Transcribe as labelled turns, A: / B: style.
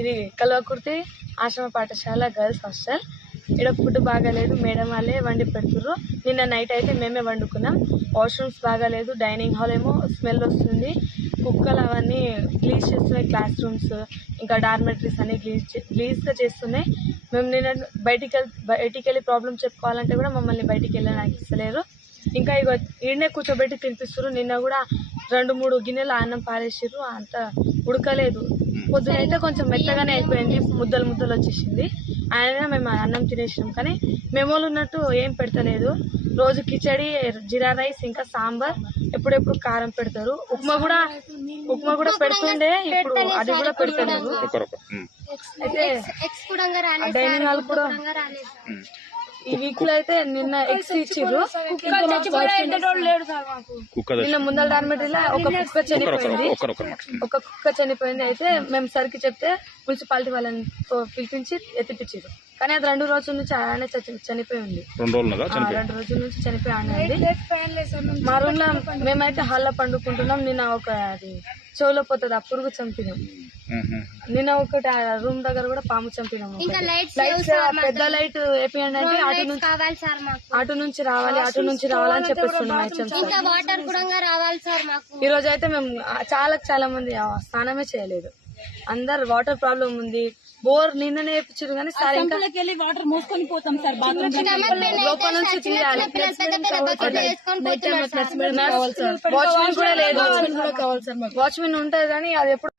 A: ఇది కల్వకుర్తి ఆశ్రమ పాఠశాల గర్ల్స్ హాస్టల్. ఇక్కడ ఫుడ్ బాగాలేదు మేడం వాళ్ళే వండి పెడుతుర్రు. నిన్న నైట్ అయితే మేమే వండుకున్నాం. వాష్రూమ్స్ బాగాలేదు డైనింగ్ హాల్ ఏమో స్మెల్ వస్తుంది. కుక్కలు అవన్నీ గ్లీజ్ చేస్తున్నాయి క్లాస్ రూమ్స్ ఇంకా డార్మెటరీస్ అన్ని గ్లీజ్ గ్లీజ్గా చేస్తున్నాయి. మేము నిన్న బయటికి వెళ్ళి బయటికి వెళ్ళి ప్రాబ్లం చెప్పుకోవాలంటే కూడా మమ్మల్ని బయటికి వెళ్ళడానికి ఇస్తలేరు ఇంకా ఇక ఈడనే కూర్చోబెట్టి తినిపిస్తారు నిన్న కూడా రెండు మూడు గిన్నెలు అన్నం పారేసిర్రు. అంత ఉడకలేదు. పొద్దునైతే కొంచెం మెత్తగానే అయిపోయింది. ముద్దలు ముద్దలు వచ్చేసింది. ఆయన మేము అన్నం తినేసినాం. కానీ మెమోలు ఉన్నట్టు ఏం పెడతలేదు. రోజు కిచడి జీరా రైస్ ఇంకా సాంబార్ ఎప్పుడెప్పుడు కారం పెడతారు. ఉప్మా కూడా ఉప్మా కూడా పెడుతుండే. ఇప్పుడు అది కూడా పెడతలేదు. అయితే డైనింగ్ హాల్ కూడా ఈ వీక్లో అయితే నిన్న ఎగ్స్ ఇచ్చిర్రు.
B: కుక్క
A: నిన్న ముందల డార్మెటరీలో ఒక కుక్క చనిపోయింది. ఒక కుక్క చనిపోయింది. అయితే మేము సరికి చెప్తే మున్సిపాలిటీ వాళ్ళని పిలిపించి ఎత్తిపించారు కానీ అది రెండు రోజుల నుంచి అలానే చచ్చి- చనిపోయి ఉంది
B: రెండు రోజులు ఉన్నదా
A: ఆ,
B: చనిపోయి
A: రెండు రోజుల నుంచి చనిపోయి ఉంది. మా రూమ్లో మేమైతే హాల్లో పండుకుంటున్నాం. నిన్న ఒక అది చెవులో పోతుంది ఆ పురుగు చంపినాం. నిన్న ఒకటి ఆ రూమ్ దగ్గర కూడా పాము చంపినాం ఒకటి.
C: ఇంకా లైట్స్
A: లైట్స్ పెద్ద లైట్ వేపియండి అంటే అటు నుంచి
C: కావాలి సార్ మాకు.
A: అటు నుంచి రావాలి అటు నుంచి రావాలని చెప్పిస్తున్నాం ఈ రోజు అయితే మేము చాలా చాలా మంది స్నానమే చేయలేదు. అందరు వాటర్ ప్రాబ్లం ఉంది. బోర్ నిన్ననే వేపించారు కానీ సార్
D: వాటర్ మోసుకొని పోతాం సార్
A: లోపల నుంచి తీయాలి. వాచ్మెన్ కూడా లేదు. వాచ్మెన్ ఉంటది కానీ అది ఎప్పుడు